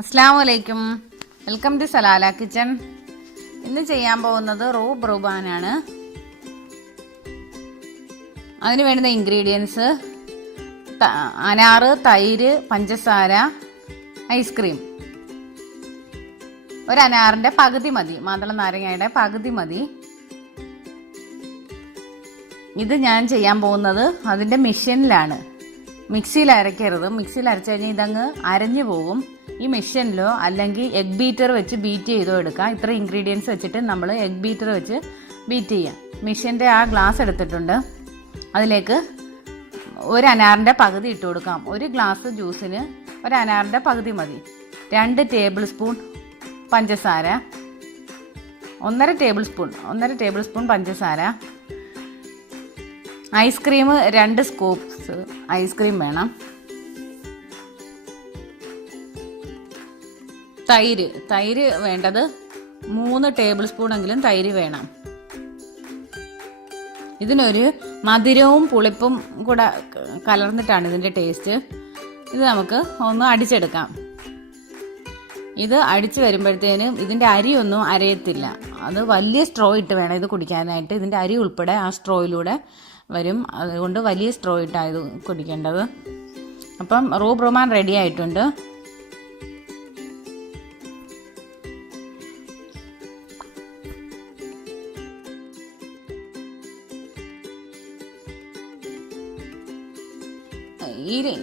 അസ്സലാമലൈക്കും, welcome to Salalah kitchen. ഇന്ന് ചെയ്യാൻ പോകുന്നത് റൂബ്രുമാനാണ്. അതിന് വേണ്ടുന്ന ഇൻഗ്രീഡിയൻസ് അനാറ്, തൈര്, പഞ്ചസാര, ഐസ്ക്രീം. ഒരു അനാറിൻ്റെ പകുതി മതി, മാതള നാരങ്ങയുടെ പകുതി മതി. ഇത് ഞാൻ ചെയ്യാൻ പോകുന്നത് അതിൻ്റെ മെഷീനിലാണ്. മിക്സിയിൽ അരയ്ക്കരുത്. മിക്സിയിൽ അരച്ചു കഴിഞ്ഞാൽ ഇതങ്ങ് അരഞ്ഞു പോകും. ഈ മെഷീനിലോ അല്ലെങ്കിൽ എഗ് ബീറ്റർ വെച്ച് ബീറ്റ് ചെയ്തോ എടുക്കാം. ഇത്ര ഇൻഗ്രീഡിയൻസ് വെച്ചിട്ട് നമ്മൾ എഗ് ബീറ്റർ വെച്ച് ബീറ്റ് ചെയ്യാം. മെഷീൻ്റെ ആ ഗ്ലാസ് എടുത്തിട്ടുണ്ട്. അതിലേക്ക് ഒരു അനാറിൻ്റെ പകുതി ഇട്ട് കൊടുക്കാം. ഒരു ഗ്ലാസ് ജ്യൂസിന് ഒരു അനാറിൻ്റെ പകുതി മതി. 2 ടേബിൾ സ്പൂൺ പഞ്ചസാര, 1.5 ടേബിൾ സ്പൂൺ പഞ്ചസാര. ഐസ്ക്രീം 2 സ്കൂപ്സ് ഐസ്ക്രീം വേണം. തൈര് വേണ്ടത് 3 ടേബിൾ സ്പൂണെങ്കിലും തൈര് വേണം. ഇതിനൊരു മധുരവും പുളിപ്പും കൂടെ കലർന്നിട്ടാണ് ഇതിൻ്റെ ടേസ്റ്റ്. ഇത് നമുക്ക് ഒന്ന് അടിച്ചെടുക്കാം. ഇത് അടിച്ച് വരുമ്പോഴത്തേനും ഇതിൻ്റെ അരിയൊന്നും അരയത്തില്ല. അത് വലിയ സ്ട്രോ ഇട്ട് വേണം ഇത് കുടിക്കാനായിട്ട്. ഇതിൻ്റെ അരി ഉൾപ്പെടെ ആ സ്ട്രോയിലൂടെ വരും. അതുകൊണ്ട് വലിയ സ്ട്രോ ഇട്ടാണ് ഇത് കുടിക്കേണ്ടത്. അപ്പം റൂബ്രുമാൻ റെഡി ആയിട്ടുണ്ട്.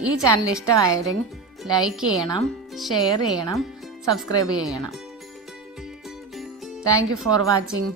ഈ ചാനൽ ഇഷ്ടമായാലും ലൈക്ക് ചെയ്യണം, ഷെയർ ചെയ്യണം, സബ്സ്ക്രൈബ് ചെയ്യണം. Thank you for watching.